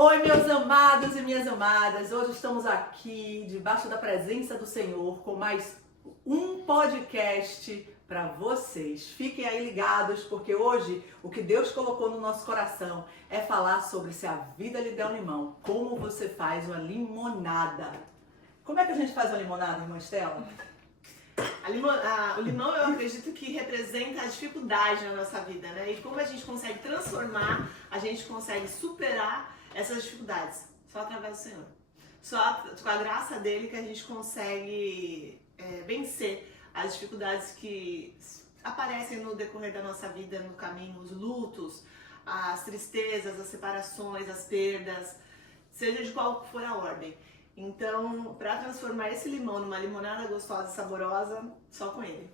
Oi, meus amados e minhas amadas. Hoje estamos aqui debaixo da presença do Senhor com mais um podcast para vocês. Fiquem aí ligados, porque hoje o que Deus colocou no nosso coração é falar sobre se a vida lhe der um limão, como você faz uma limonada. Como é que a gente faz uma limonada, irmã Estela? O limão, eu acredito que representa a dificuldade na nossa vida, né? E como a gente consegue transformar, a gente consegue superar essas dificuldades? Só através do Senhor. Só com a graça dele que a gente consegue vencer as dificuldades que aparecem no decorrer da nossa vida, no caminho, os lutos, as tristezas, as separações, as perdas, seja de qual for a ordem. Então, para transformar esse limão numa limonada gostosa e saborosa, só com ele.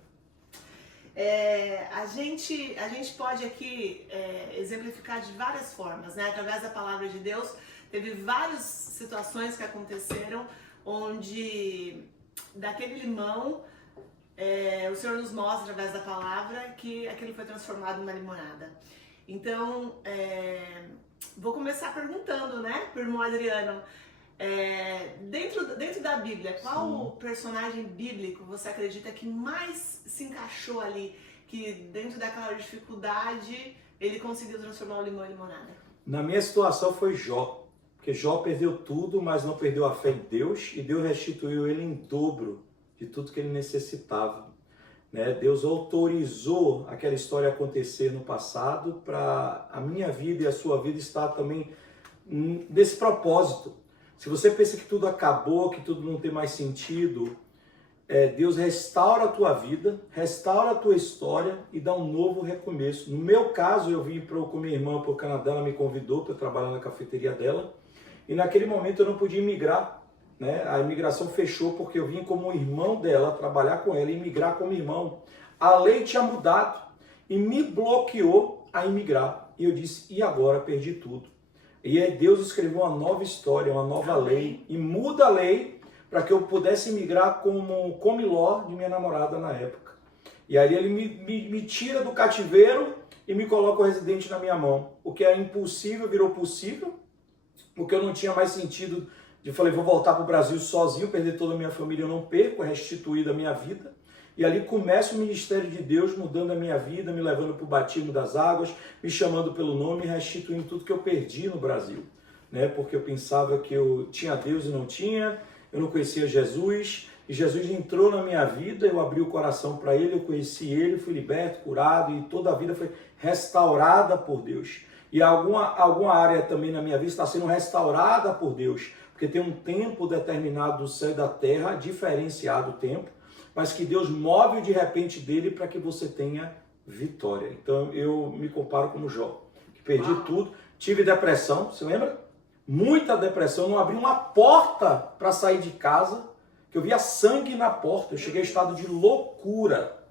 A gente pode aqui exemplificar de várias formas, né? Através da palavra de Deus, teve várias situações que aconteceram onde daquele limão o Senhor nos mostra através da palavra que aquilo foi transformado numa limonada. Então, vou começar perguntando, né, pro irmão Adriano. Dentro da Bíblia, qual o personagem bíblico você acredita que mais se encaixou ali, que dentro daquela dificuldade ele conseguiu transformar o limão em limonada? Na minha situação foi Jó, porque Jó perdeu tudo, mas não perdeu a fé em Deus, e Deus restituiu ele em dobro de tudo que ele necessitava, né? Deus autorizou aquela história acontecer no passado para a minha vida e a sua vida estar também nesse propósito. Se você pensa que tudo acabou, que tudo não tem mais sentido, Deus restaura a tua vida, restaura a tua história e dá um novo recomeço. No meu caso, eu vim com minha irmã para o Canadá, ela me convidou para trabalhar na cafeteria dela, e naquele momento eu não podia imigrar, né? A imigração fechou porque eu vim como irmão dela, trabalhar com ela e imigrar como irmão. A lei tinha mudado e me bloqueou a imigrar. E eu disse, e agora? Perdi tudo. E aí Deus escreveu uma nova história, uma nova lei, e muda a lei para que eu pudesse migrar como comiló de minha namorada na época. E aí ele me tira do cativeiro e me coloca o residente na minha mão. O que era impossível virou possível, o que eu não tinha mais sentido, eu falei, vou voltar para o Brasil sozinho, perder toda a minha família, eu não perco, é restituída a minha vida. E ali começa o ministério de Deus mudando a minha vida, me levando para o batismo das águas, me chamando pelo nome e restituindo tudo que eu perdi no Brasil, né? Porque eu pensava que eu tinha Deus e não tinha, eu não conhecia Jesus, e Jesus entrou na minha vida, eu abri o coração para Ele, eu conheci Ele, fui liberto, curado, e toda a vida foi restaurada por Deus. E alguma área também na minha vida está sendo restaurada por Deus, porque tem um tempo determinado do céu e da terra, diferenciado o tempo, mas que Deus move de repente dele para que você tenha vitória. Então eu me comparo como Jó, que perdi tudo, tive depressão, você lembra? Muita depressão, não abri uma porta para sair de casa, que eu via sangue na porta, eu cheguei a estado de loucura.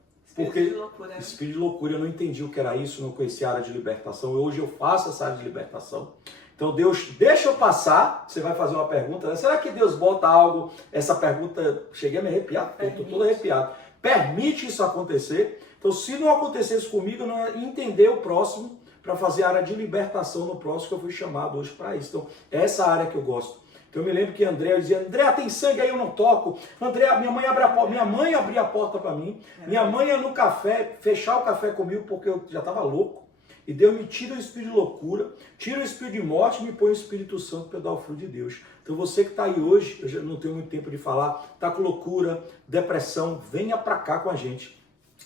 Espírito de loucura, eu não entendi o que era isso, não conhecia a área de libertação, hoje eu faço essa área de libertação. Então Deus, deixa eu passar, você vai fazer uma pergunta, né? Será que Deus bota algo, essa pergunta, cheguei a me arrepiar, estou todo arrepiado, permite isso acontecer? Então se não acontecesse comigo, eu não ia entender o próximo para fazer a área de libertação no próximo, que eu fui chamado hoje para isso. Então essa área que eu gosto. Então eu me lembro que André dizia, André, tem sangue aí, eu não toco. André, minha mãe abria a porta para mim, minha mãe ia no café, fechar o café comigo porque eu já estava louco. E Deus me tira o espírito de loucura, tira o espírito de morte e me põe o Espírito Santo para dar o fruto de Deus. Então você que está aí hoje, eu já não tenho muito tempo de falar, está com loucura, depressão, venha para cá com a gente.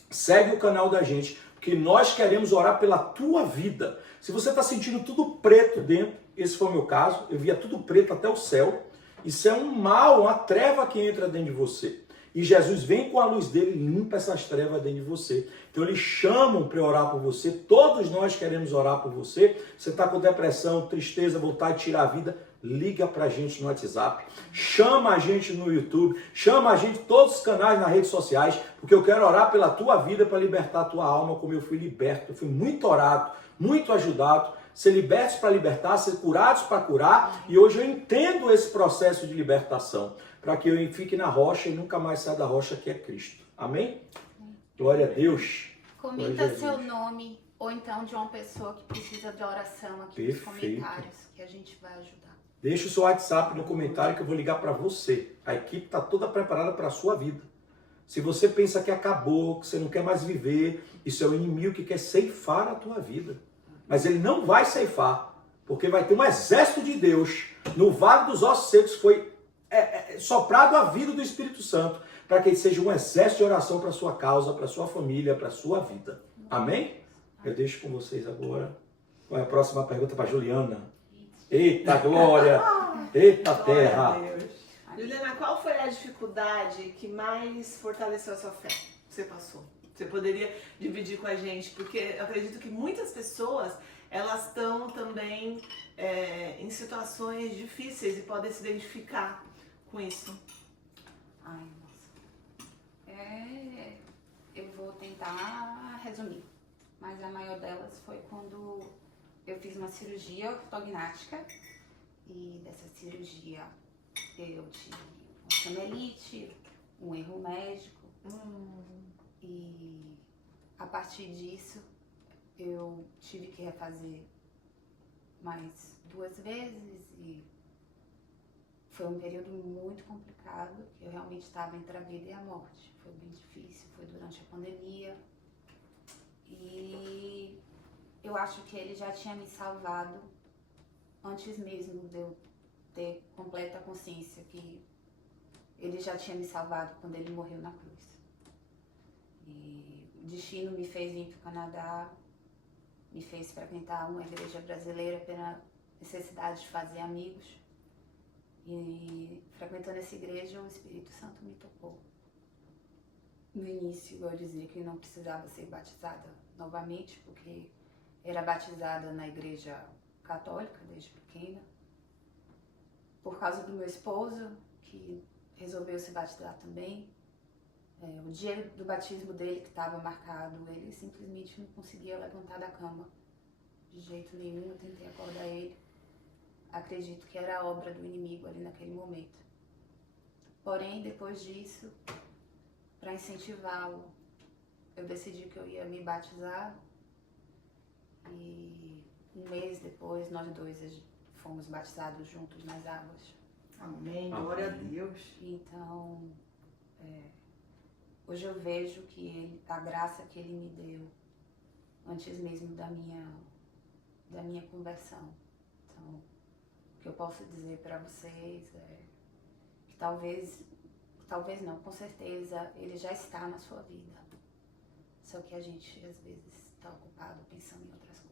Segue o canal da gente, porque nós queremos orar pela tua vida. Se você está sentindo tudo preto dentro, esse foi o meu caso, eu via tudo preto até o céu. Isso é um mal, uma treva que entra dentro de você. E Jesus vem com a luz dele e limpa essas trevas dentro de você. Então eles chamam para orar por você. Todos nós queremos orar por você. Você está com depressão, tristeza, vontade de tirar a vida, liga para a gente no WhatsApp. Chama a gente no YouTube. Chama a gente em todos os canais nas redes sociais. Porque eu quero orar pela tua vida para libertar a tua alma como eu fui liberto. Eu fui muito orado, muito ajudado. Ser libertos para libertar, ser curados para curar. E hoje eu entendo esse processo de libertação. Para que eu fique na rocha e nunca mais saia da rocha que é Cristo. Amém? Glória a Deus. Comenta seu nome ou então de uma pessoa que precisa de oração aqui nos comentários, que a gente vai ajudar. Deixa o seu WhatsApp no comentário que eu vou ligar para você. A equipe está toda preparada para a sua vida. Se você pensa que acabou, que você não quer mais viver, isso é o inimigo que quer ceifar a tua vida. Mas ele não vai ceifar, porque vai ter um exército de Deus no Vale dos Ossos Secos, foi soprado a vida do Espírito Santo, para que ele seja um exército de oração para a sua causa, para a sua família, para a sua vida. Amém? Eu deixo com vocês agora. Qual é a próxima pergunta para Juliana? Eita glória! Eita terra! Glória a Deus. Juliana, qual foi a dificuldade que mais fortaleceu a sua fé que você passou? Você poderia dividir com a gente? Porque eu acredito que muitas pessoas, elas estão também em situações difíceis e podem se identificar com isso. Ai, nossa. Eu vou tentar resumir, mas a maior delas foi quando eu fiz uma cirurgia ortognática e dessa cirurgia eu tive uma canelite, um erro médico e a partir disso eu tive que refazer mais 2 vezes e foi um período muito complicado, que eu realmente estava entre a vida e a morte. Foi bem difícil, foi durante a pandemia. E eu acho que ele já tinha me salvado antes mesmo de eu ter completa consciência que ele já tinha me salvado quando ele morreu na cruz. E o destino me fez vir para o Canadá, me fez frequentar uma igreja brasileira pela necessidade de fazer amigos. E frequentando essa igreja, o Espírito Santo me tocou. No início eu dizia que não precisava ser batizada novamente, porque era batizada na igreja católica desde pequena. Por causa do meu esposo, que resolveu se batizar também. O dia do batismo dele, que estava marcado, ele simplesmente não conseguia levantar da cama. De jeito nenhum, eu tentei acordar ele. Acredito que era a obra do inimigo ali naquele momento. Porém, depois disso, para incentivá-lo, eu decidi que eu ia me batizar. E um mês depois, nós dois fomos batizados juntos nas águas. Amém. Glória a Deus. Então, hoje eu vejo que a graça que ele me deu, antes mesmo da minha conversão. Então, o que eu posso dizer para vocês é que talvez não, com certeza ele já está na sua vida. Só que a gente às vezes está ocupado pensando em outras coisas.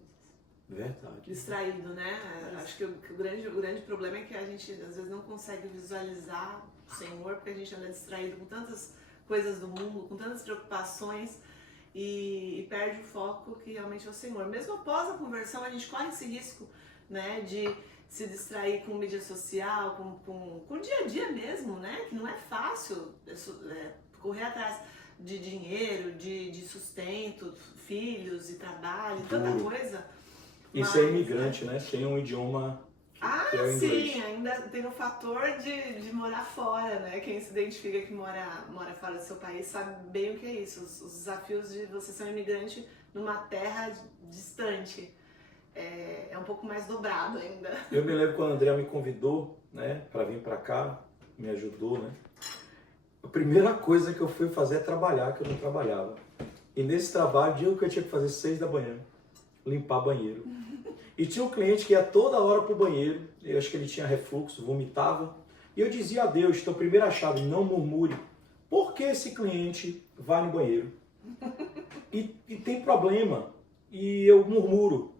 Verdade. Distraído, né? Acho que o grande problema é que a gente às vezes não consegue visualizar o Senhor, porque a gente anda distraído com tantas coisas do mundo, com tantas preocupações e perde o foco que realmente é o Senhor. Mesmo após a conversão, a gente corre esse risco, né, de se distrair com mídia social, com o dia a dia mesmo, né? Que não é fácil correr atrás de dinheiro, de sustento, filhos e trabalho, tanta coisa. E ser imigrante, né? Sem um idioma que é o inglês. Sim, ainda tem o fator de morar fora, né? Quem se identifica que mora fora do seu país sabe bem o que é isso. Os desafios de você ser um imigrante numa terra distante. É um pouco mais dobrado ainda. Eu me lembro quando a Andrea me convidou, né, para vir para cá, me ajudou, né? A primeira coisa que eu fui fazer é trabalhar, que eu não trabalhava. E nesse trabalho, dia que eu tinha que fazer 6 da manhã, limpar banheiro. E tinha um cliente que ia toda hora pro banheiro, eu acho que ele tinha refluxo, vomitava. E eu dizia a Deus, então primeira chave, não murmure. Por que esse cliente vai no banheiro? E tem problema. E eu murmuro.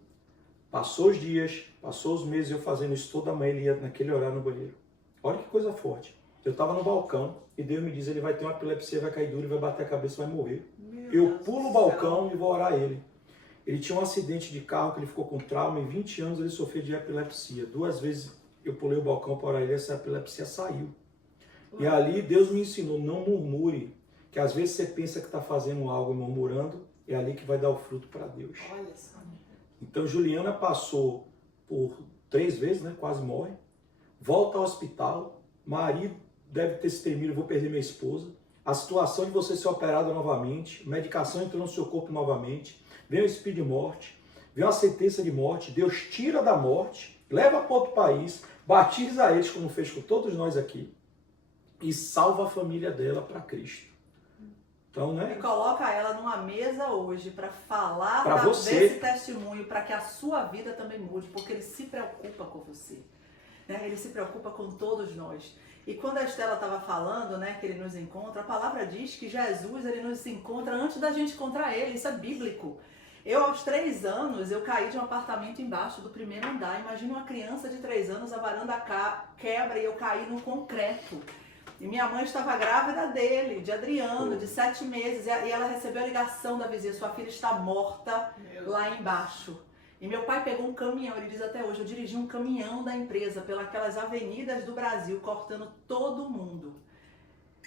Passou os dias, passou os meses, eu fazendo isso toda manhã, ele ia naquele horário no banheiro. Olha que coisa forte. Eu estava no balcão e Deus me diz, ele vai ter uma epilepsia, vai cair duro, ele vai bater a cabeça e vai morrer. Eu pulo o balcão e vou orar ele. Ele tinha um acidente de carro que ele ficou com trauma, em 20 anos ele sofreu de epilepsia. 2 vezes eu pulei o balcão para orar ele, essa epilepsia saiu. E ali Deus me ensinou, não murmure, que às vezes você pensa que está fazendo algo e murmurando, é ali que vai dar o fruto para Deus. Olha só. Então Juliana passou por 3 vezes, né? Quase morre. Volta ao hospital. Marido deve ter se temido, vou perder minha esposa. A situação de você ser operada novamente, medicação entrou no seu corpo novamente, vem o espírito de morte, vem uma sentença de morte, Deus tira da morte leva para outro país, batiza eles, como fez com todos nós aqui, e salva a família dela para Cristo. Então, né? E coloca ela numa mesa hoje para falar Pra você. desse testemunho, para que a sua vida também mude, porque ele se preocupa com você. Né? Ele se preocupa com todos nós. E quando a Estela estava falando, né, que ele nos encontra, a palavra diz que Jesus ele nos encontra antes da gente encontrar ele. Isso é bíblico. Eu, aos 3 anos, eu caí de um apartamento embaixo do primeiro andar. Imagina uma criança de 3 anos, a varanda quebra e eu caí no concreto. E minha mãe estava grávida dele, de Adriano, de 7 meses. E ela recebeu a ligação da vizinha, sua filha está morta lá embaixo. E meu pai pegou um caminhão, ele diz até hoje, eu dirigi um caminhão da empresa pelas avenidas do Brasil, cortando todo mundo.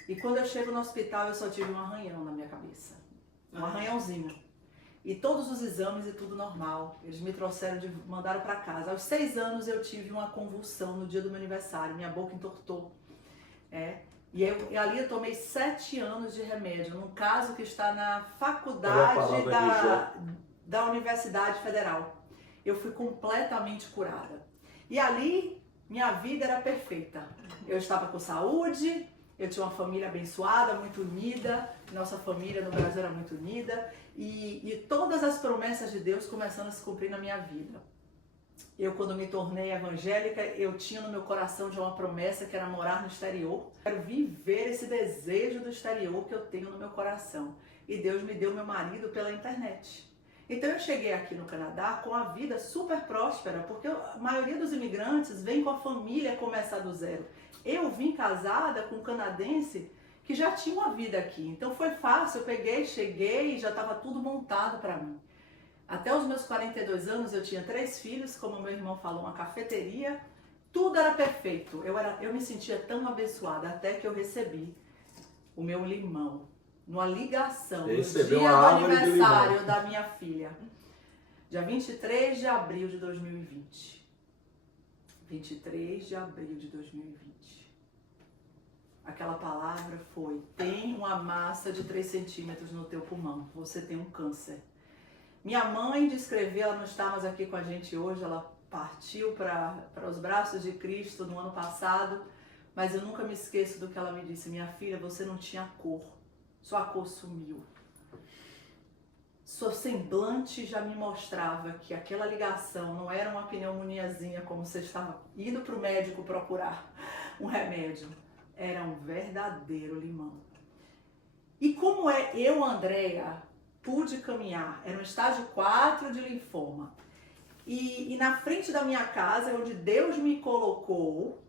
E quando eu chego no hospital, eu só tive um arranhão na minha cabeça. Um arranhãozinho. E todos os exames e tudo normal. Eles me trouxeram, mandaram para casa. Aos 6 anos eu tive uma convulsão no dia do meu aniversário, minha boca entortou. E ali eu tomei 7 anos de remédio, num caso que está na faculdade da Universidade Federal. Eu fui completamente curada. E ali, minha vida era perfeita. Eu estava com saúde, eu tinha uma família abençoada, muito unida. Nossa família no Brasil era muito unida. E todas as promessas de Deus começando a se cumprir na minha vida. Eu, quando me tornei evangélica, eu tinha no meu coração já uma promessa que era morar no exterior. Quero viver esse desejo do exterior que eu tenho no meu coração. E Deus me deu meu marido pela internet. Então eu cheguei aqui no Canadá com a vida super próspera, porque a maioria dos imigrantes vem com a família começar do zero. Eu vim casada com um canadense que já tinha uma vida aqui. Então foi fácil, eu cheguei e já estava tudo montado para mim. Até os meus 42 anos eu tinha 3 filhos, como meu irmão falou, uma cafeteria. Tudo era perfeito. Eu me sentia tão abençoada até que eu recebi o meu limão. Numa ligação, no dia do aniversário da minha filha. Dia 23 de abril de 2020. 23 de abril de 2020. Aquela palavra foi: tem uma massa de 3 centímetros no teu pulmão. Você tem um câncer. Minha mãe descreveu, ela não está mais aqui com a gente hoje, ela partiu para os braços de Cristo no ano passado, mas eu nunca me esqueço do que ela me disse: minha filha, você não tinha cor, sua cor sumiu. Seu semblante já me mostrava que aquela ligação não era uma pneumoniazinha, como você estava indo para o médico procurar um remédio, era um verdadeiro limão. E como eu, Andréia, pude caminhar, era um estágio 4 de linfoma. E na frente da minha casa, onde Deus me colocou,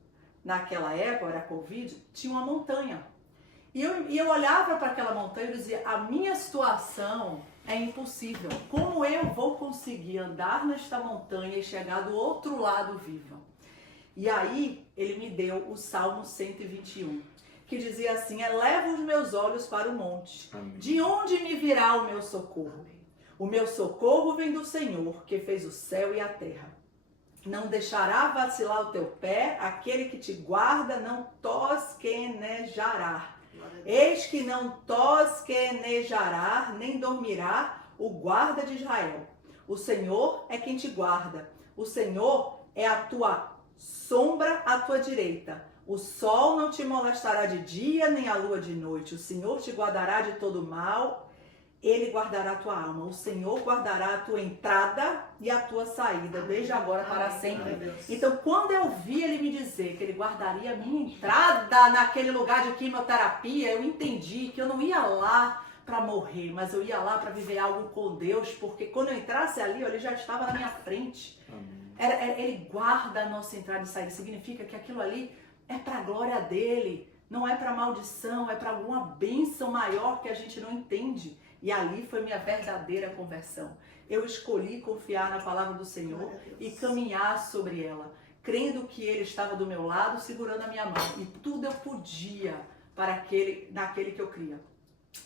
naquela época, era Covid, tinha uma montanha. E eu olhava para aquela montanha e dizia: a minha situação é impossível. Como eu vou conseguir andar nesta montanha e chegar do outro lado viva? E aí, ele me deu o Salmo 121. Que dizia assim: eleva os meus olhos para o monte. Amém. De onde me virá o meu socorro? O meu socorro vem do Senhor, que fez o céu e a terra. Não deixará vacilar o teu pé, aquele que te guarda não tosquenejará. Eis que não tosquenejará, nem dormirá o guarda de Israel. O Senhor é quem te guarda. O Senhor é a tua sombra à tua direita. O sol não te molestará de dia, nem a lua de noite. O Senhor te guardará de todo mal, Ele guardará a tua alma. O Senhor guardará a tua entrada e a tua saída, desde agora para sempre. Então, quando eu vi Ele me dizer que Ele guardaria a minha entrada naquele lugar de quimioterapia, eu entendi que eu não ia lá para morrer, mas eu ia lá para viver algo com Deus, porque quando eu entrasse ali, Ele já estava na minha frente. Ele guarda a nossa entrada e saída. Significa que aquilo ali é para a glória dele, não é para maldição, é para alguma bênção maior que a gente não entende. E ali foi minha verdadeira conversão. Eu escolhi confiar na palavra do Senhor e caminhar sobre ela, crendo que Ele estava do meu lado, segurando a minha mão. E tudo eu podia para naquele que eu cria.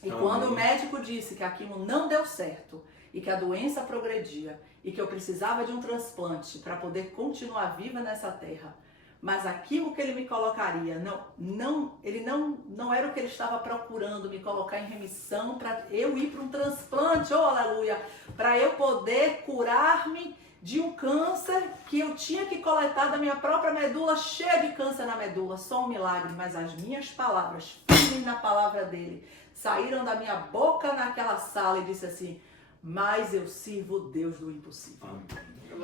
E quando o médico disse que a quimio não deu certo e que a doença progredia e que eu precisava de um transplante para poder continuar viva nessa terra, mas aquilo que ele me colocaria, ele não era o que ele estava procurando, me colocar em remissão para eu ir para um transplante, oh aleluia, para eu poder curar-me de um câncer que eu tinha que coletar da minha própria medula, cheia de câncer na medula, só um milagre, mas as minhas palavras, firmes na palavra dele, saíram da minha boca naquela sala e disse assim: mas eu sirvo o Deus do impossível.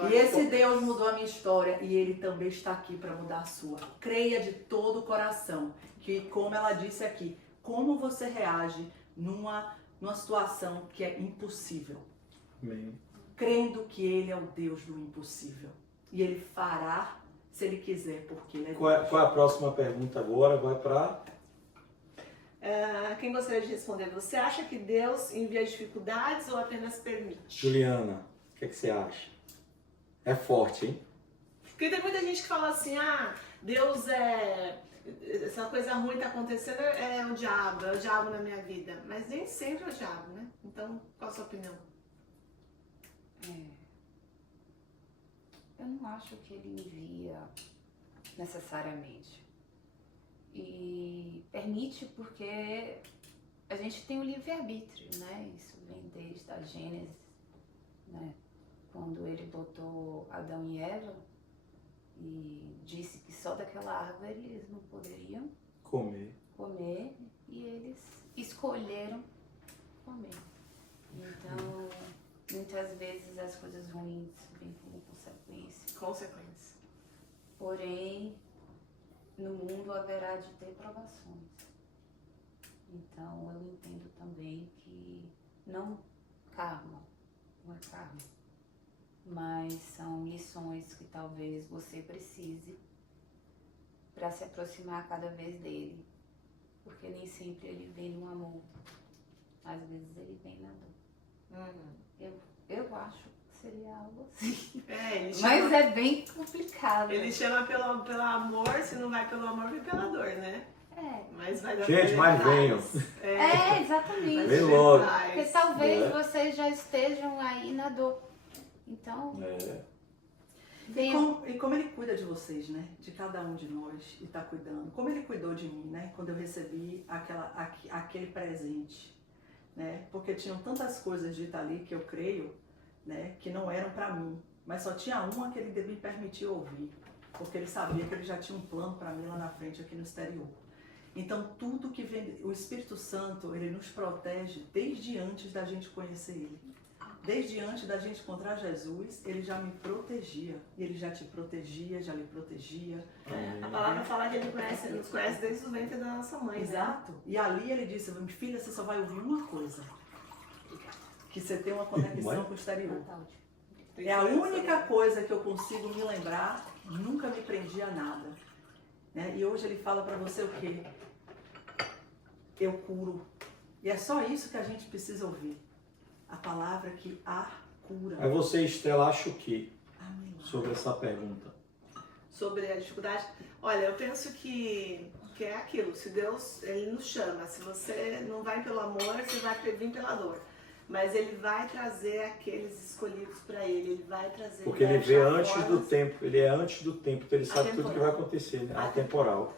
E esse Deus mudou a minha história e ele também está aqui para mudar a sua. Creia de todo o coração que, como ela disse aqui, como você reage numa situação que é impossível. Amém. Crendo que ele é o Deus do impossível. E ele fará se ele quiser, porque ele é Deus. Qual é a próxima pergunta agora? Vai para... Quem gostaria de responder? Você acha que Deus envia dificuldades ou apenas permite? Juliana, o que você acha? É forte, hein? Porque tem muita gente que fala assim, Deus essa coisa ruim tá acontecendo, é o diabo na minha vida. Mas nem sempre é o diabo, né? Então, qual a sua opinião? Eu não acho que ele envia necessariamente. E permite porque a gente tem o livre-arbítrio, né? Isso vem desde a Gênesis, né? Quando ele botou Adão e Eva e disse que só daquela árvore eles não poderiam Comer. e eles escolheram comer. Então, muitas vezes as coisas ruins vêm como consequência. Consequência. Porém, no mundo haverá de ter provações. Então, eu entendo também que não é karma, mas são lições que talvez você precise para se aproximar cada vez dele. Porque nem sempre ele vem no amor, às vezes ele vem na dor. Eu acho que seria algo assim. Ele chama, Mas é bem complicado. ele chama pelo amor, se não vai pelo amor, vem pela dor, né? Mas vai dar Gente, mas venham. Exatamente. Vem logo. Porque talvez vocês já estejam aí na dor. Então, E como ele cuida de vocês, né? De cada um de nós e está cuidando. Como ele cuidou de mim, né? Quando eu recebi aquele presente, né? Porque tinham tantas coisas ditas ali que eu creio, né? Que não eram para mim. Mas só tinha uma que ele me permitiu ouvir. Porque ele sabia que ele já tinha um plano para mim lá na frente, aqui no exterior. Então, tudo que vem... O Espírito Santo, ele nos protege desde antes da gente conhecer ele. Desde antes da gente encontrar Jesus, ele já me protegia. Ele já te protegia, já lhe protegia. A palavra fala que ele nos conhece desde o ventre da nossa mãe. Exato. Né? E ali ele disse: minha filha, você só vai ouvir uma coisa. Que você tem uma conexão com o exterior. É a única coisa que eu consigo me lembrar. Nunca me prendi a nada. Né? E hoje ele fala para você o quê? Eu curo. E é só isso que a gente precisa ouvir. A palavra que há cura. Aí você, Estela, acha o quê sobre essa pergunta? Sobre a dificuldade? Olha, eu penso que é aquilo. Se Deus, ele nos chama. Se você não vai pelo amor, você vai vir pela dor. Mas ele vai trazer aqueles escolhidos para ele. Ele vai trazer... Porque ele vê antes do tempo. Ele é antes do tempo. Então ele sabe tudo que vai acontecer. Né? Atemporal.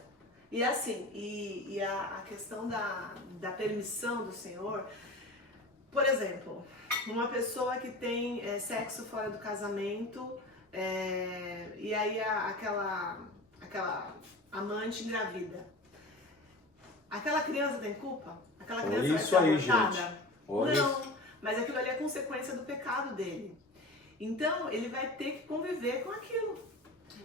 E assim, e a questão da permissão do Senhor... Por exemplo, uma pessoa que tem sexo fora do casamento e aí aquela amante engravida. Aquela criança tem culpa? Aquela criança vai ser abortada? Não, mas aquilo ali é consequência do pecado dele. Então, ele vai ter que conviver com aquilo.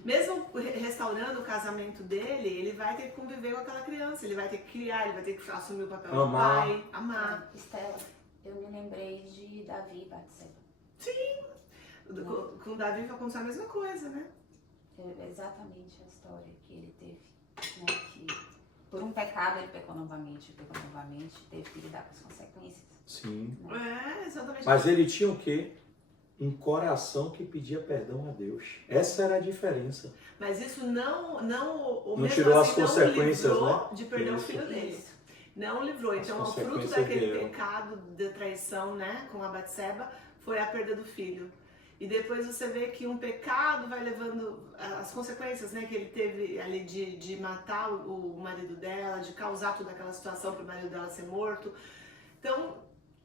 Mesmo restaurando o casamento dele, ele vai ter que conviver com aquela criança. Ele vai ter que criar, ele vai ter que assumir o papel do pai, amar. Estela, eu me lembrei de Davi e Batseba. Sim! Com Davi vai acontecer a mesma coisa, né? É exatamente a história que ele teve, né? Que por um pecado ele pecou novamente, teve que lidar com as consequências. Sim. Né? Exatamente. Mas ele tinha o quê? Um coração que pedia perdão a Deus. Essa era a diferença. Mas isso não tirou as assim, consequências, não livrou, né? De perder o filho dele. Não livrou. Então, o fruto daquele pecado de traição, né, com a Batseba, foi a perda do filho. E depois você vê que um pecado vai levando as consequências, né, que ele teve ali de matar o marido dela, de causar toda aquela situação para o marido dela ser morto. Então,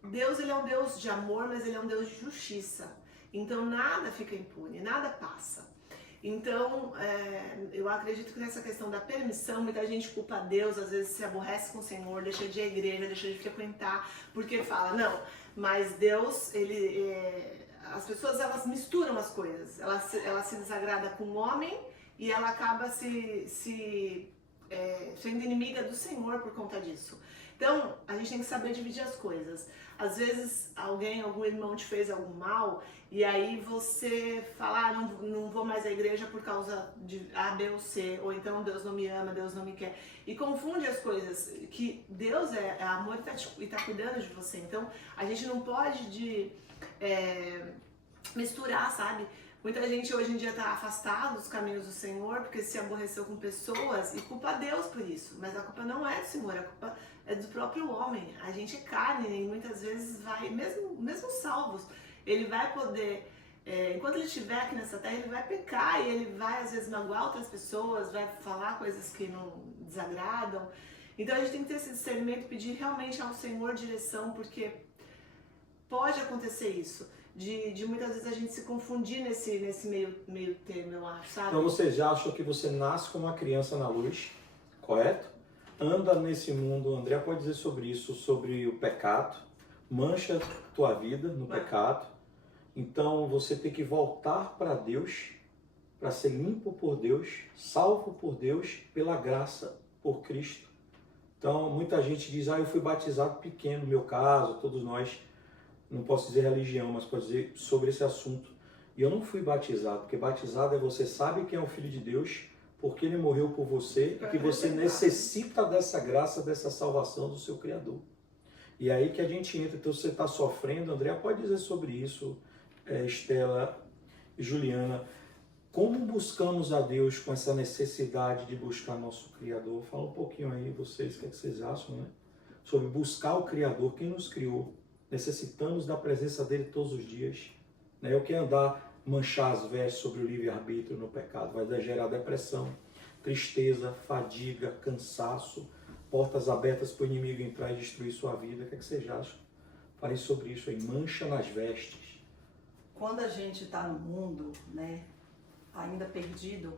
Deus, ele é um Deus de amor, mas ele é um Deus de justiça. Então nada fica impune, nada passa. Então, eu acredito que nessa questão da permissão, muita gente culpa Deus, às vezes se aborrece com o Senhor, deixa de ir à igreja, deixa de frequentar, porque fala, não, mas Deus, as pessoas, elas misturam as coisas, ela se desagrada com o homem e ela acaba sendo inimiga do Senhor por conta disso. Então, a gente tem que saber dividir as coisas. Às vezes, algum irmão te fez algum mal, e aí você fala, não vou mais à igreja por causa de A, B ou C, ou então Deus não me ama, Deus não me quer. E confunde as coisas, que Deus é amor e tá cuidando de você. Então, a gente não pode misturar, sabe? Muita gente hoje em dia está afastada dos caminhos do Senhor porque se aborreceu com pessoas e culpa Deus por isso. Mas a culpa não é do Senhor, a culpa é do próprio homem. A gente é carne e muitas vezes vai, mesmo salvos, ele vai poder, enquanto ele estiver aqui nessa terra, ele vai pecar e ele vai às vezes magoar outras pessoas, vai falar coisas que não desagradam. Então a gente tem que ter esse discernimento, pedir realmente ao Senhor direção, porque pode acontecer isso. De muitas vezes a gente se confundir nesse meio termo, eu acho, sabe? Então você já achou que você nasce como uma criança na luz, correto? Anda nesse mundo, o André pode dizer sobre isso, sobre o pecado, mancha tua vida no pecado. Então você tem que voltar para Deus, para ser limpo por Deus, salvo por Deus, pela graça, por Cristo. Então muita gente diz, eu fui batizado pequeno, no meu caso, todos nós, não posso dizer religião, mas posso dizer sobre esse assunto. E eu não fui batizado, porque batizado é você sabe quem é o Filho de Deus, porque ele morreu por você, e que você necessita dessa graça, dessa salvação do seu Criador. E aí que a gente entra, então você está sofrendo, André pode dizer sobre isso, Estela e Juliana, como buscamos a Deus com essa necessidade de buscar nosso Criador? Fala um pouquinho aí, vocês, o que vocês acham, né? Sobre buscar o Criador, quem nos criou. Necessitamos da presença dele todos os dias. Né? O que andar, manchar as vestes sobre o livre-arbítrio no pecado? Vai gerar depressão, tristeza, fadiga, cansaço, portas abertas para o inimigo entrar e destruir sua vida. O que vocês acham? Falei sobre isso aí, mancha nas vestes. Quando a gente está no mundo, né, ainda perdido,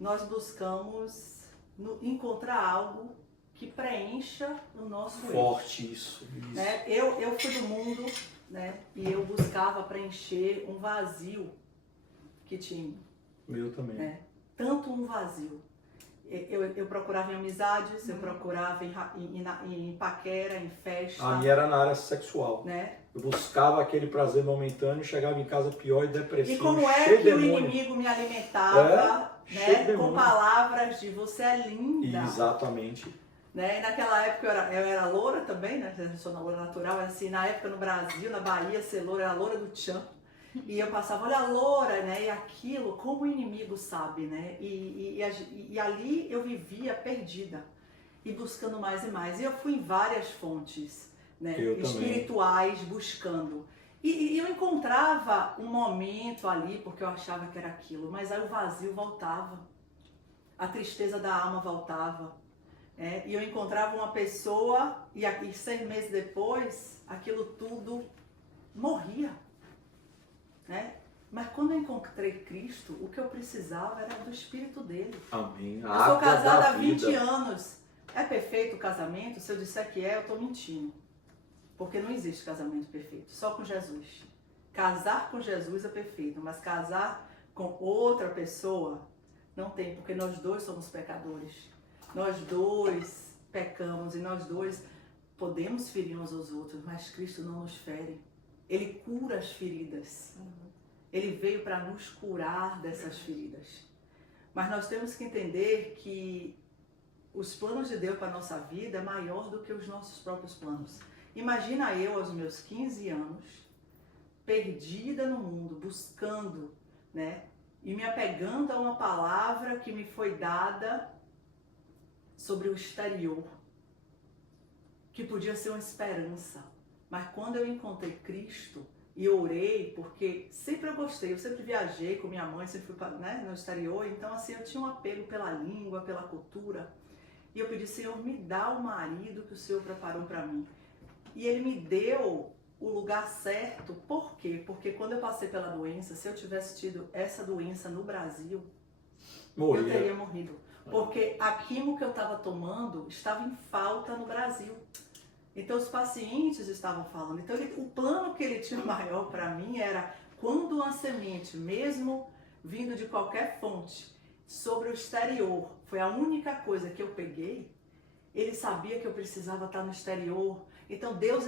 nós buscamos encontrar algo que preencha o nosso forte isso. Né? Eu fui do mundo, né, e eu buscava preencher um vazio que tinha. Meu também. Né? Tanto um vazio. Eu procurava em amizades, eu procurava em paquera, em festa. A minha era na área sexual. Né? Eu buscava aquele prazer momentâneo, chegava em casa pior e depressivo. E como é que o inimigo me alimentava, né, com palavras de você é linda. Exatamente. Né? Naquela época eu era loura também, né? Eu sou loura natural, assim, na época no Brasil, na Bahia, ser loura era a loura do tchan. E eu passava, olha a loura, né? E aquilo, como o inimigo sabe, né? E ali eu vivia perdida e buscando mais e mais. E eu fui em várias fontes, né? Espirituais, buscando. E eu encontrava um momento ali, porque eu achava que era aquilo, mas aí o vazio voltava, a tristeza da alma voltava. E eu encontrava uma pessoa e 6 meses depois, aquilo tudo morria. Né? Mas quando eu encontrei Cristo, o que eu precisava era do Espírito dele. Amém. Eu sou casada há 20 anos. É perfeito o casamento? Se eu disser que eu estou mentindo. Porque não existe casamento perfeito, só com Jesus. Casar com Jesus é perfeito, mas casar com outra pessoa não tem, porque nós dois somos pecadores. Nós dois pecamos e nós dois podemos ferir uns aos outros, mas Cristo não nos fere. Ele cura as feridas. Ele veio para nos curar dessas feridas. Mas nós temos que entender que os planos de Deus para a nossa vida é maior do que os nossos próprios planos. Imagina eu, aos meus 15 anos, perdida no mundo, buscando, né? E me apegando a uma palavra que me foi dada sobre o exterior, que podia ser uma esperança. Mas quando eu encontrei Cristo e orei, porque sempre eu gostei, eu sempre viajei com minha mãe, sempre fui, né, no exterior, então assim, eu tinha um apego pela língua, pela cultura, e eu pedi, Senhor, me dá o marido que o Senhor preparou para mim. E Ele me deu o lugar certo. Por quê? Porque quando eu passei pela doença, se eu tivesse tido essa doença no Brasil, eu teria morrido. Porque a quimo que eu estava tomando estava em falta no Brasil. Então os pacientes estavam falando. Então o plano que ele tinha maior para mim era quando uma semente, mesmo vindo de qualquer fonte, sobre o exterior, foi a única coisa que eu peguei, ele sabia que eu precisava estar no exterior. Então Deus,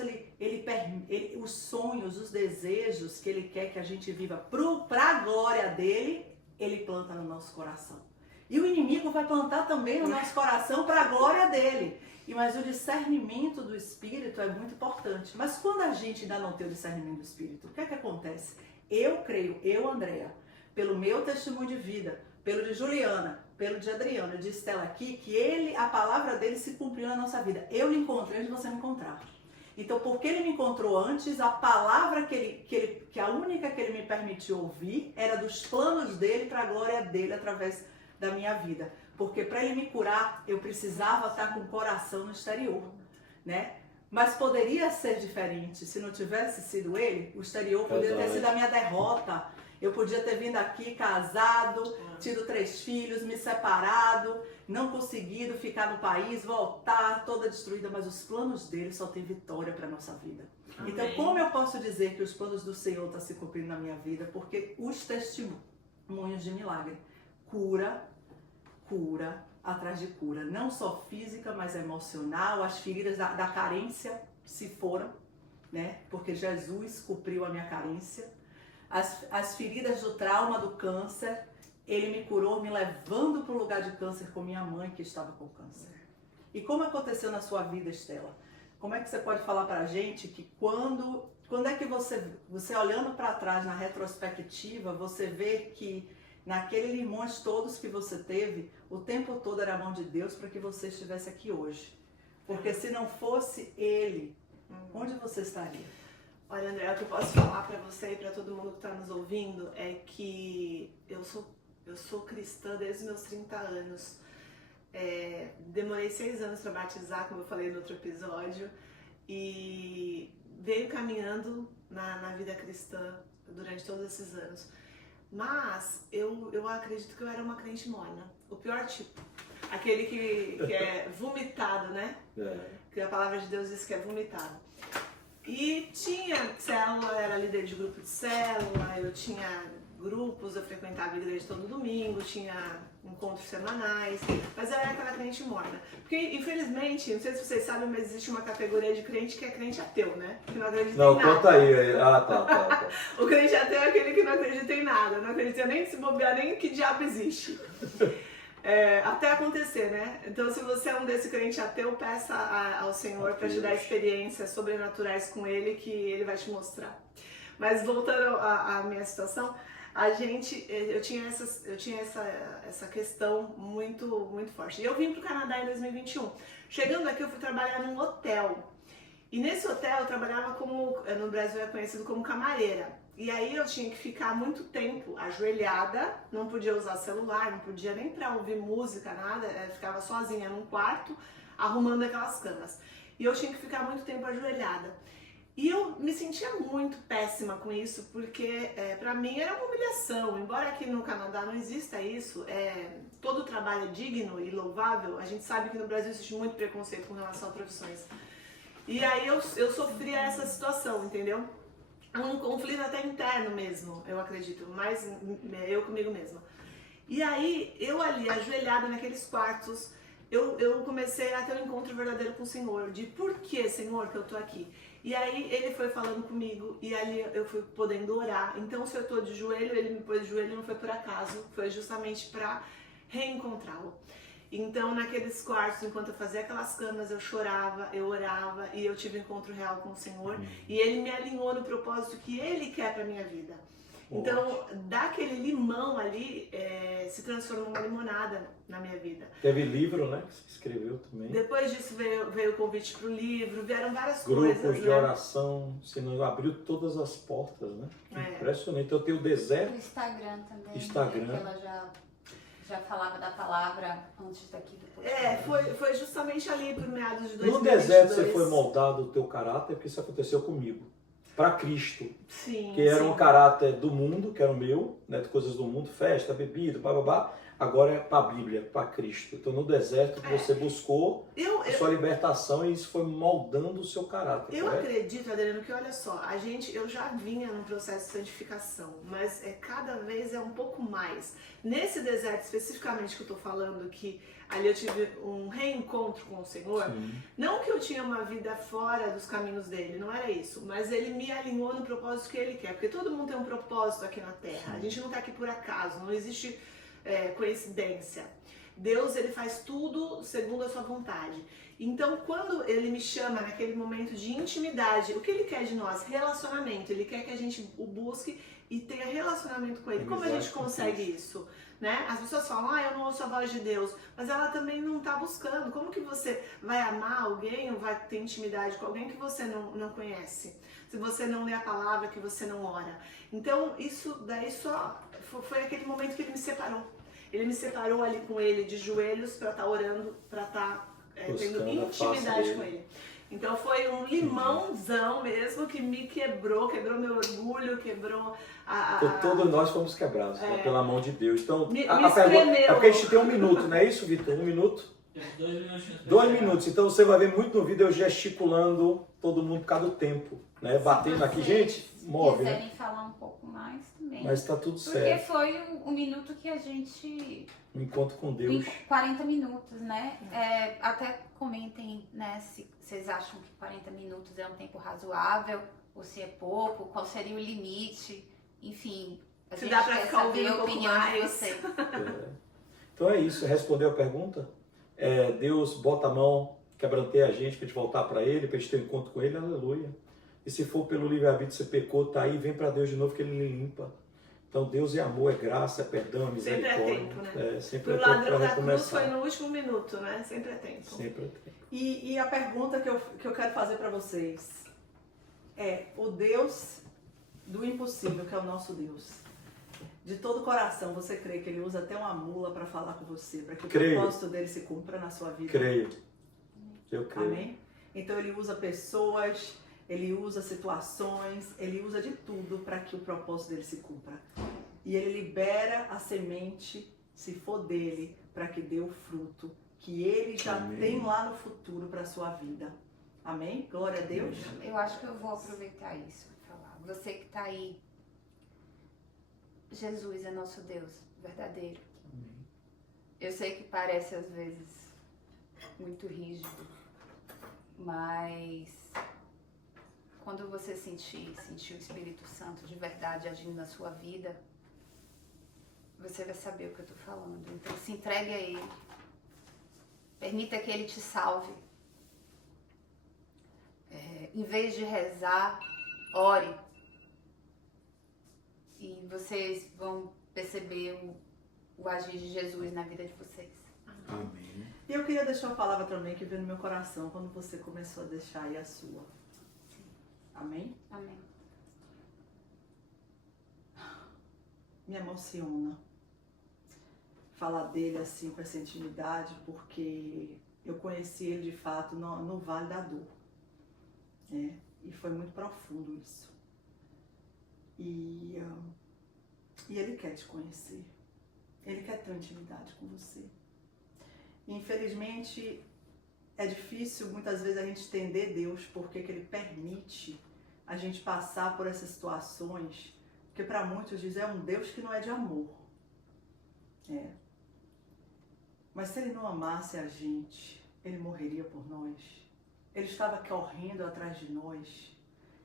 os sonhos, os desejos que Ele quer que a gente viva para a glória dEle, Ele planta no nosso coração. E o inimigo vai plantar também no nosso coração para a glória dEle. Mas o discernimento do Espírito é muito importante. Mas quando a gente ainda não tem o discernimento do Espírito, o que é que acontece? Eu creio, Andréa, pelo meu testemunho de vida, pelo de Juliana, pelo de Adriana, de Estela aqui, que a palavra dele se cumpriu na nossa vida. Eu lhe encontrei antes de você me encontrar. Então, porque ele me encontrou antes, a palavra que a única que ele me permitiu ouvir era dos planos dele para a glória dele através da minha vida. Porque para ele me curar, eu precisava estar com o coração no exterior, né? Mas poderia ser diferente. Se não tivesse sido ele, o exterior poderia ter sido a minha derrota. Eu podia ter vindo aqui casado, tido 3 filhos, me separado, não conseguido ficar no país, voltar toda destruída, mas os planos dele só tem vitória para a nossa vida. Amém. Então, como eu posso dizer que os planos do Senhor estão se cumprindo na minha vida? Porque os testemunhos de milagre, cura atrás de cura, não só física, mas emocional, as feridas da carência se foram, né? Porque Jesus cumpriu a minha carência. As feridas do trauma do câncer, ele me curou me levando para o lugar de câncer com minha mãe que estava com câncer. E como aconteceu na sua vida, Estela? Como é que você pode falar para a gente que quando é que você olhando para trás na retrospectiva, você vê que naqueles limões todos que você teve, o tempo todo era a mão de Deus para que você estivesse aqui hoje? Porque se não fosse ele, onde você estaria? Olha, André, o que eu posso falar para você e para todo mundo que está nos ouvindo é que eu sou cristã desde os meus 30 anos. Demorei 6 anos para batizar, como eu falei no outro episódio, e veio caminhando na vida cristã durante todos esses anos. Mas eu acredito que eu era uma crente morna, o pior tipo. Aquele que é vomitado, né? Que a palavra de Deus diz que é vomitado. E tinha célula, era líder de grupo de célula, eu tinha grupos, eu frequentava a igreja todo domingo, tinha encontros semanais, mas eu era aquela crente morna. Porque, infelizmente, não sei se vocês sabem, mas existe uma categoria de crente que é crente ateu, né? Que não acredita em nada. Não, conta aí. Tá. O crente ateu é aquele que não acredita em nada, não acredita nem se bobear, nem que diabo existe. Até acontecer, né? Então, se você é um desse crente ateu, peça ao Senhor para te dar experiências sobrenaturais com Ele, que Ele vai te mostrar. Mas voltando à minha situação, eu tinha essa questão muito, muito forte. E eu vim para o Canadá em 2021. Chegando aqui, eu fui trabalhar num hotel. E nesse hotel eu trabalhava no Brasil é conhecido como camareira. E aí eu tinha que ficar muito tempo ajoelhada, não podia usar celular, não podia nem para ouvir música, nada, eu ficava sozinha num quarto, arrumando aquelas camas. E eu tinha que ficar muito tempo ajoelhada. E eu me sentia muito péssima com isso, porque para mim era uma humilhação. Embora aqui no Canadá não exista isso, todo trabalho é digno e louvável, a gente sabe que no Brasil existe muito preconceito com relação a profissões. E aí eu sofria essa situação, entendeu? Um conflito até interno mesmo, eu acredito, mas eu comigo mesma. E aí, eu ali, ajoelhada naqueles quartos, eu comecei a ter um encontro verdadeiro com o Senhor, de por que, Senhor, que eu tô aqui? E aí, ele foi falando comigo, e ali eu fui podendo orar. Então, se eu tô de joelho, ele me pôs de joelho, não foi por acaso, foi justamente para reencontrá-lo. Então, naqueles quartos, enquanto eu fazia aquelas camas, eu chorava, eu orava e eu tive um encontro real com o Senhor. E Ele me alinhou no propósito que Ele quer para minha vida. Então, daquele limão ali, se transformou uma limonada na minha vida. Teve livro, né, que você escreveu também. Depois disso veio o convite para o livro, vieram várias Grupos coisas. de oração, Senhor abriu todas as portas, né? Impressionante. Eu tenho o deserto. O Instagram também. Instagram. Que ela já falava da palavra antes daqui do podcast. Foi justamente ali por meados de 2022. No deserto você foi moldado o teu caráter, porque isso aconteceu comigo. para Cristo, Sim, que era sim. um caráter do mundo, que era o meu, né, de coisas do mundo, festa, bebida, bababá, agora é para a Bíblia, para Cristo. Então no deserto que você buscou a sua libertação e isso foi moldando o seu caráter. Eu correto? acredito, Adriano, que olha só, eu já vinha num processo de santificação, mas cada vez é um pouco mais. Nesse deserto especificamente que eu tô falando, que ali eu tive um reencontro com o Senhor, Sim. não que eu tinha uma vida fora dos caminhos dele, não era isso, mas ele me alinhou no propósito que ele quer, porque todo mundo tem um propósito aqui na Terra, a gente não tá aqui por acaso, não existe coincidência. Deus, ele faz tudo segundo a sua vontade. Então, quando ele me chama naquele momento de intimidade, o que ele quer de nós? Relacionamento. Ele quer que a gente o busque e tenha relacionamento com ele. Como a gente consegue isso? Né? As pessoas falam, eu não ouço a voz de Deus, mas ela também não está buscando. Como que você vai amar alguém ou vai ter intimidade com alguém que você não conhece? Se você não lê a palavra, que você não ora. Então, isso daí só foi aquele momento que ele me separou. Ele me separou ali com ele de joelhos para estar orando, para estar tendo intimidade com ele. Então foi um limãozão mesmo que me quebrou meu orgulho, quebrou Todos nós fomos quebrados né, pela mão de Deus. Então, me a pergunta é porque a gente tem 1 minuto, não é isso, Vitor? 1 minuto? 2 minutos. Então você vai ver muito no vídeo eu gesticulando todo mundo por causa do tempo, né? Batendo aqui, gente, move, né? Quiserem falar um pouco mais também. Mas tá tudo Porque certo. foi o minuto que a gente... Um encontro com Deus. 40 minutos, né? Até comentem, né, se vocês acham que 40 minutos é um tempo razoável, ou se é pouco, qual seria o limite, enfim. A gente dá pra quer ficar saber ouvindo a um pouco opinião de mais. vocês. Então é isso, respondeu a pergunta? Deus bota a mão, quebranteia a gente pra gente voltar para Ele, pra gente ter um encontro com Ele, aleluia. E se for pelo livre-arbítrio você pecou, tá aí, vem para Deus de novo que Ele lhe limpa. Então Deus é amor, é graça, é perdão, é misericórdia. Sempre é tempo, né? Sempre O é tempo ladrão para da cruz recomeçar. foi no último minuto, né? Sempre é tempo. Sempre é tempo. E a pergunta que eu quero fazer para vocês é: o Deus do impossível, que é o nosso Deus, de todo coração, você crê que ele usa até uma mula para falar com você, para que o propósito dele se cumpra na sua vida? Creio. Eu creio. Amém? Então ele usa pessoas, ele usa situações, ele usa de tudo para que o propósito dele se cumpra. E ele libera a semente, se for dele, para que dê o fruto que ele já tem lá no futuro para a sua vida. Amém? Glória a Deus. Eu acho que eu vou aproveitar isso para falar. Você que está aí, Jesus é nosso Deus verdadeiro. Eu sei que parece às vezes muito rígido, mas quando você sentir o Espírito Santo de verdade agindo na sua vida, você vai saber o que eu estou falando. Então se entregue a Ele. Permita que Ele te salve. Em vez de rezar, ore. E vocês vão perceber o agir de Jesus na vida de vocês. Amém. E eu queria deixar uma palavra também que veio no meu coração quando você começou a deixar aí a sua. Amém? Amém. Me emociona falar dele assim com essa intimidade, porque eu conheci ele de fato no Vale da Dor, né? E foi muito profundo isso. E ele quer te conhecer, ele quer ter uma intimidade com você. E, infelizmente é difícil muitas vezes a gente entender Deus, porque que ele permite a gente passar por essas situações, porque para muitos diz é um Deus que não é de amor. Mas se ele não amasse a gente, ele morreria por nós. Ele estava correndo atrás de nós.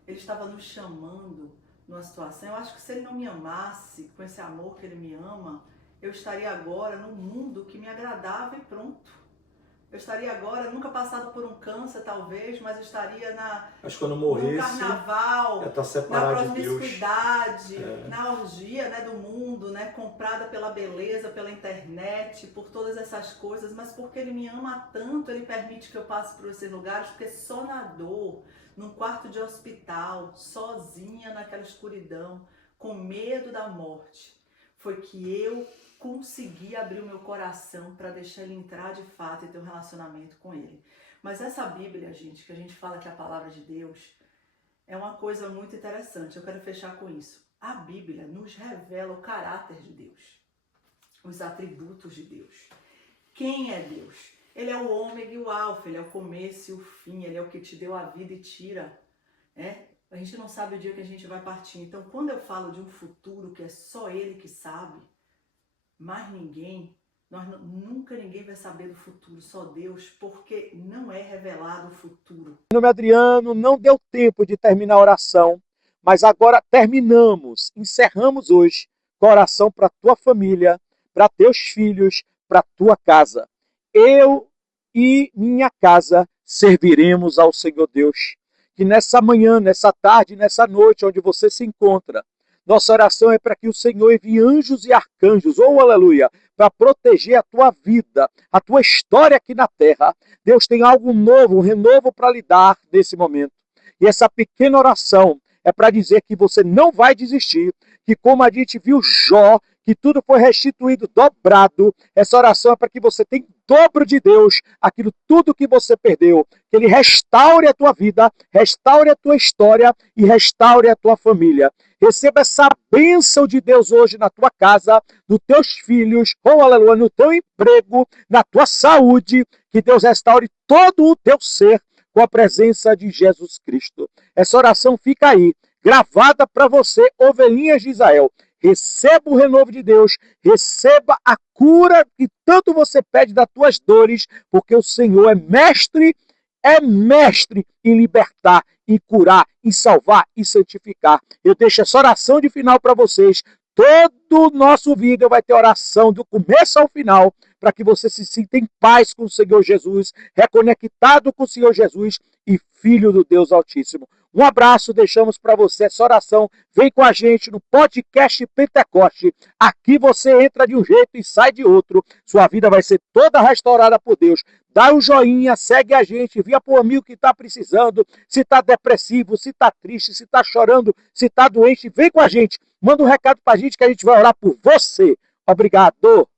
Ele estava nos chamando numa situação. Eu acho que se ele não me amasse com esse amor que ele me ama, eu estaria agora num mundo que me agradava e pronto. Eu estaria agora, nunca passado por um câncer talvez, mas eu estaria Acho que quando morresse, no carnaval, tá na separado de Deus. promiscuidade, na orgia, né, do mundo, né, comprada pela beleza, pela internet, por todas essas coisas, mas porque ele me ama tanto, ele permite que eu passe por esses lugares, porque só na dor, num quarto de hospital, sozinha naquela escuridão, com medo da morte, foi que eu consegui abrir o meu coração para deixar ele entrar de fato e ter um relacionamento com ele. Mas essa Bíblia, gente, que a gente fala que é a palavra de Deus, é uma coisa muito interessante. Eu quero fechar com isso. A Bíblia nos revela o caráter de Deus, os atributos de Deus. Quem é Deus? Ele é o ômega e o alfa, ele é o começo e o fim, ele é o que te deu a vida e tira. A gente não sabe o dia que a gente vai partir. Então, quando eu falo de um futuro que é só ele que sabe, mais ninguém, nunca ninguém vai saber do futuro, só Deus, porque não é revelado o futuro. Meu nome é Adriano, não deu tempo de terminar a oração, mas agora encerramos hoje com a oração para tua família, para teus filhos, para tua casa. Eu e minha casa serviremos ao Senhor Deus. Que nessa manhã, nessa tarde, nessa noite, onde você se encontra, nossa oração é para que o Senhor envie anjos e arcanjos, aleluia, para proteger a tua vida, a tua história aqui na terra. Deus tem algo novo, um renovo para lhe dar nesse momento. E essa pequena oração é para dizer que você não vai desistir, que como a gente viu Jó, que tudo foi restituído, dobrado. Essa oração é para que você tenha dobro de Deus, aquilo tudo que você perdeu, que Ele restaure a tua vida, restaure a tua história e restaure a tua família. Receba essa bênção de Deus hoje na tua casa, nos teus filhos, aleluia, no teu emprego, na tua saúde, que Deus restaure todo o teu ser com a presença de Jesus Cristo. Essa oração fica aí, gravada para você, ovelhinhas de Israel. Receba o renovo de Deus, receba a cura que tanto você pede das tuas dores, porque o Senhor é mestre em libertar, em curar, em salvar e santificar. Eu deixo essa oração de final para vocês. Todo o nosso vídeo vai ter oração do começo ao final, para que você se sinta em paz com o Senhor Jesus, reconectado com o Senhor Jesus e filho do Deus Altíssimo. Um abraço, deixamos para você essa oração. Vem com a gente no podcast Pentecoste. Aqui você entra de um jeito e sai de outro. Sua vida vai ser toda restaurada por Deus. Dá um joinha, segue a gente, envia para o amigo que está precisando. Se está depressivo, se está triste, se está chorando, se está doente, vem com a gente. Manda um recado para a gente que a gente vai orar por você. Obrigado.